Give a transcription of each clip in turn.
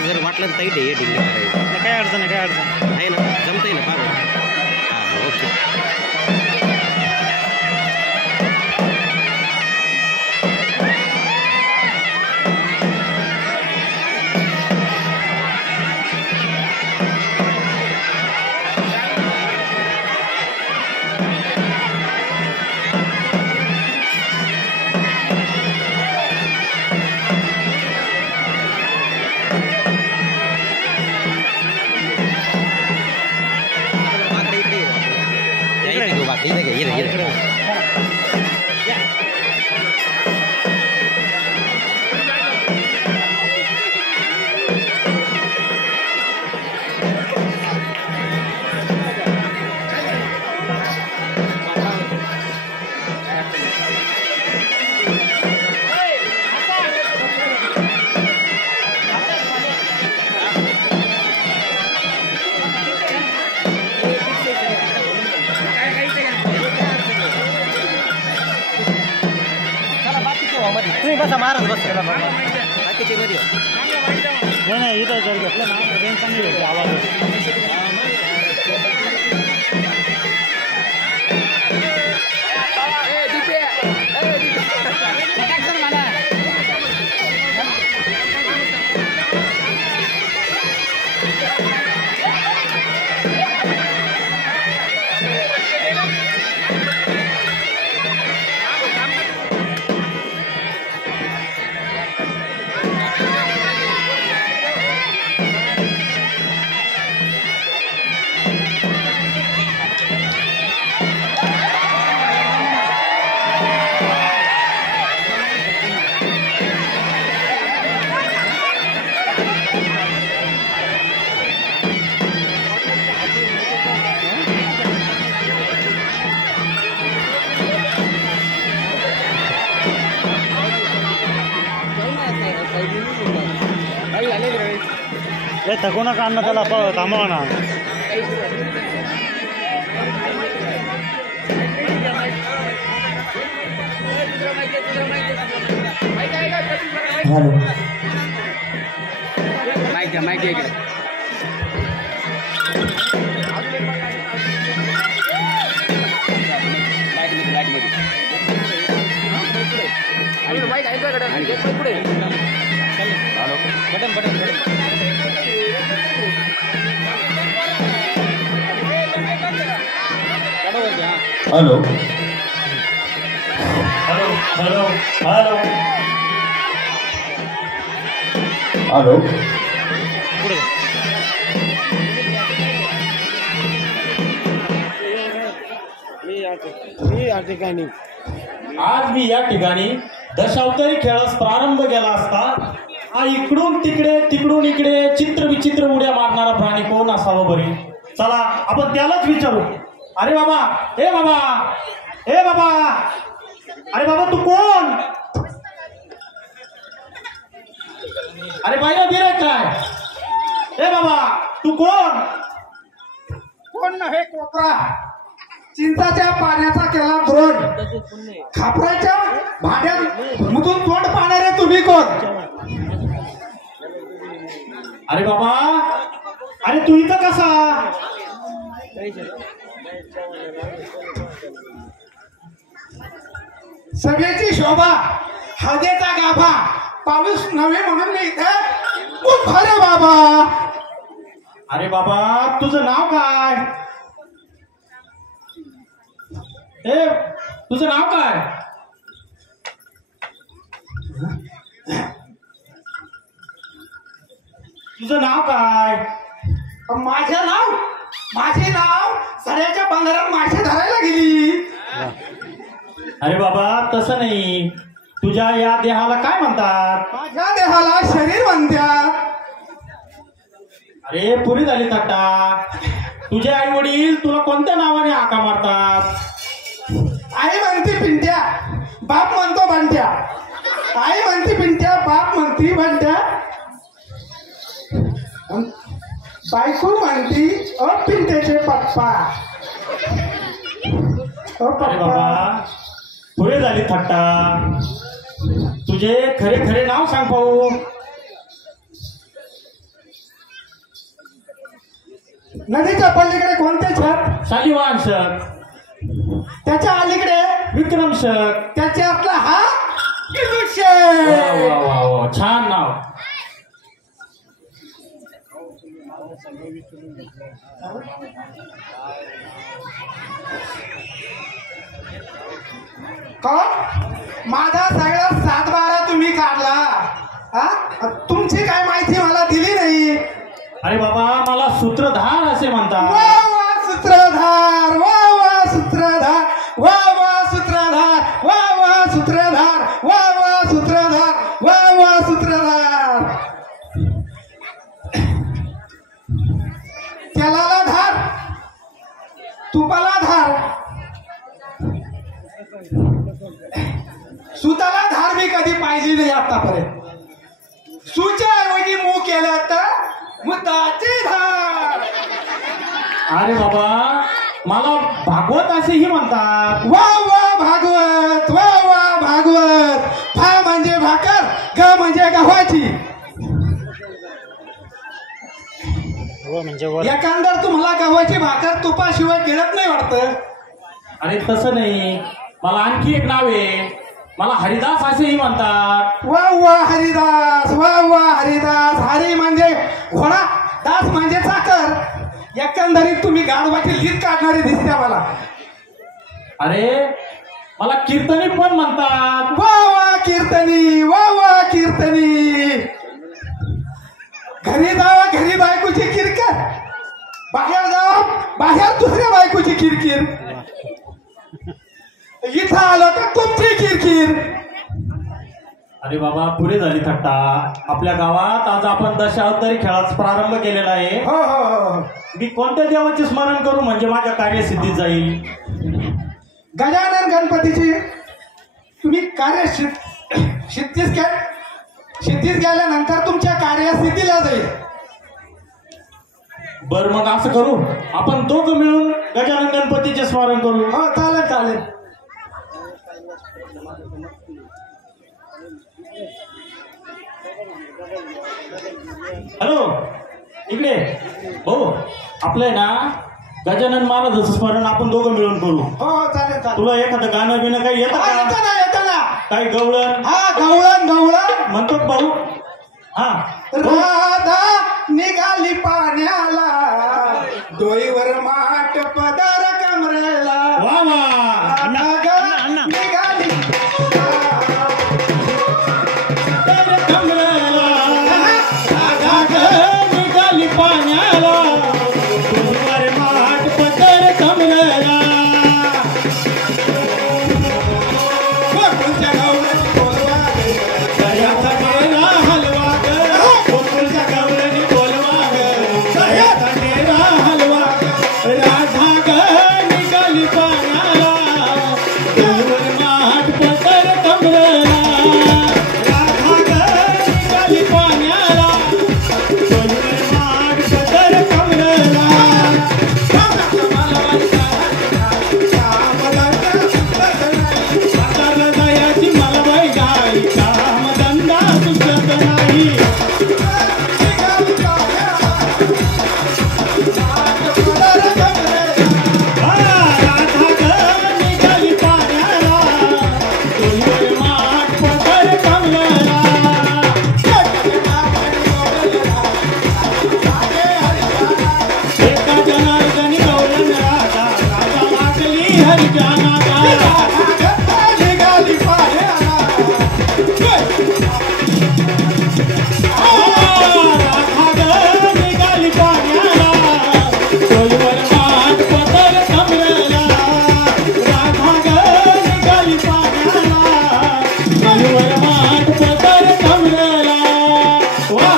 असं जर वाटलं तर ताईट आहे डिले करायचं. काय अडचण आहे, काय अडचण आहे ना, जमतंय ना पाहा. हां ओके. तुम्ही बसा महाराज बस बाकीचे मध्ये नाही इथं जर घेतलं ना टेन्शन नाही भेटते आवाज. थकू नका अन्न त्याला थांबवा ना. हॅलो माहिती आहे हॅलो हॅलो हॅलो हॅलो आज मी या ठिकाणी दशावतारी खेळास प्रारंभ केला असता हा इकडून तिकडे तिकडून इकडे चित्र विचित्र उड्या मारणारा प्राणी कोण असावं बरे. चला आपण त्यालाच विचारू. अरे बाबा हे बाबा हे बाबा अरे बाबा तू कोण. अरे बाहेर बिराय काय. हे बाबा तू कोण. कोण नाही कोपरा चिंचाच्या पाण्याचा केला द्रोण खापराच्या भांड्यात मधून तोंड पाहणारे तुम्ही कोण. अरे बाबा अरे तू इथं कसा. सभेची शोभा हळदीचा गाभा पाऊस नव्हे म्हणून मी इथं उभा रे बाबा. अरे बाबा तुझं नाव काय. ए तुझं नाव काय. तुझं नाव काय. माझे नाव सड्याच्या बांधाऱ्यात मासे धरायला गेली. अरे बाबा तसं नाही. तुझ्या या देहाला काय म्हणतात. माझ्या देहाला शरीर म्हणतात. अरे पुरी झाली थट्टा. तुझे आई वडील तुला कोणत्या नावाने हाका मारतात. आई म्हणती पिंट्या बाप म्हणतो बंट्या. आई म्हणती पिंट्या बाप म्हणती बंट्या. बायको म्हणती पिंट्याचे पप्पा. अरे बाबा पुरे झाली थट्टा. तुझे खरे खरे नाव सांग पाहू. नदीच्या पलीकडे कोणते छत? शालिवाहन शक. त्याच्या अलीकडे विक्रम शक. त्याच्यातला हा वा वा वा वा, छान नाव. माझा सगळा 7-12 तुम्ही काढला. हा, तुमची काय माहिती मला दिली नाही. अरे बाबा, मला सूत्रधार असे म्हणतात. वा वा सूत्रधार, वा वा सूत्रधार, वा वा सूत्रधार, वा वा सूत्रधार, वा वा सूत्रधार, वा वा सूत्रधार. त्याला धार, तुपाला धार, सुताला धार मी कधी पाहिली नाही आतापर्यंत. सुच्या ऐवजी मू केलं तर मुताची धार. अरे बाबा, मला भागवत असेही म्हणतात. वा वा भागवत, वा वा भागवत. भा म्हणजे भाकर, ग म्हणजे गव्हाची. म्हणजे वर एकांदर तुम्हाला गव्हाची भाकर तुपाशिवाय गिळत नाही वाटतं. अरे तसं नाही, मला आणखी एक नाव आहे. मला हरिदास असेही म्हणतात. वा वा हरिदास, वा वा हरिदास. हरी म्हणजे घोडा, दास म्हणजे चाकर. एकंदरीत तुम्ही गाढवाची लीद काढणारी दिसते मला. अरे मला कीर्तनी पण म्हणतात. वा वा कीर्तनी, वा वा कीर्तनी. घरी जावा घरी बायकोची किरकिर, बाहेर जावा बाहेर दुसऱ्या बायकोची किरकिर. इथं आलो तर तुमची किरकिर. अरे बाबा, पुरे झाली थट्टा. आपल्या गावात आज आपण दशावतारी खेळाचा प्रारंभ केलेला आहे. हो हो हो. मी कोणत्या देवाचे स्मरण करू म्हणजे माझ्या कार्यसिद्धीत जाईल? गजानन गणपतीची तुम्ही सिद्धीस गेल्यानंतर तुमच्या कार्यसिद्धीला जाईल. बर, मग असं करू, आपण दोघं मिळून गजानन गणपतीचे स्मरण करू. हो चालेल चालेल. हॅलो, इकडे भाऊ. आपलंय ना गजानन महाराजाचं स्मरण आपण दोघं मिळून करू. हो हो चालेल चालेल. तुला एखादं गाणं बिणं काही येतं हा, का? येतं ना येतं ना. काही गवळण हा गवळण गवळण. म्हणतो का भाऊ? हा, राधा निघाली पाण्याला, डोईवर माठ पदर कमरेला. वा वा. राधा निघाली निघाली पाण्याला, डोईवर माठ पदर कमरेला. गोकुळच्या गवळणी बोलवा गे. दह्याचा गेला हलवा ग, गोकुळच्या गवळणी बोलवा ग. दह्याचा गेला हलवा ग. राधा ग निघाली पाण्याला, डोईवर माठ पदर कमरेला. राधा ग निघाली पाण्याला, डोईवर माठ पदर कमरेला. म्हातारा दयाची मला बाई गाई, कामधंदा सुचत नाही. राधा ग निघाली पाण्याला, डोईवर माठ पदर कमरेला. एका जनार्दनी गवळण राधा, राधा वाकली हरीच्या नादा. निघाली पाण्याला. राधा ग निघाली पाण्याला, डोईवर माठ पदर कमरेला. राधा ग निघाली पाण्याला, डोईवर माठ पदर कमरेला. वा,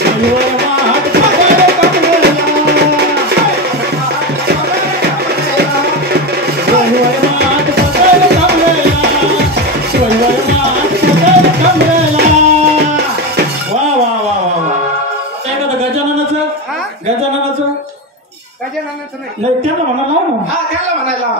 डोईवर माठ पदर कमरेला. डोईवर माठ पदर कमरेला, डोईवर माठ पदर कमरेला. वा वा वा वा वा. एखादं गजाननाचं, हा? गजाननाचं गजाननाचं नाही. नाही, त्याला म्हणाला ना. हा त्याला म्हणायला.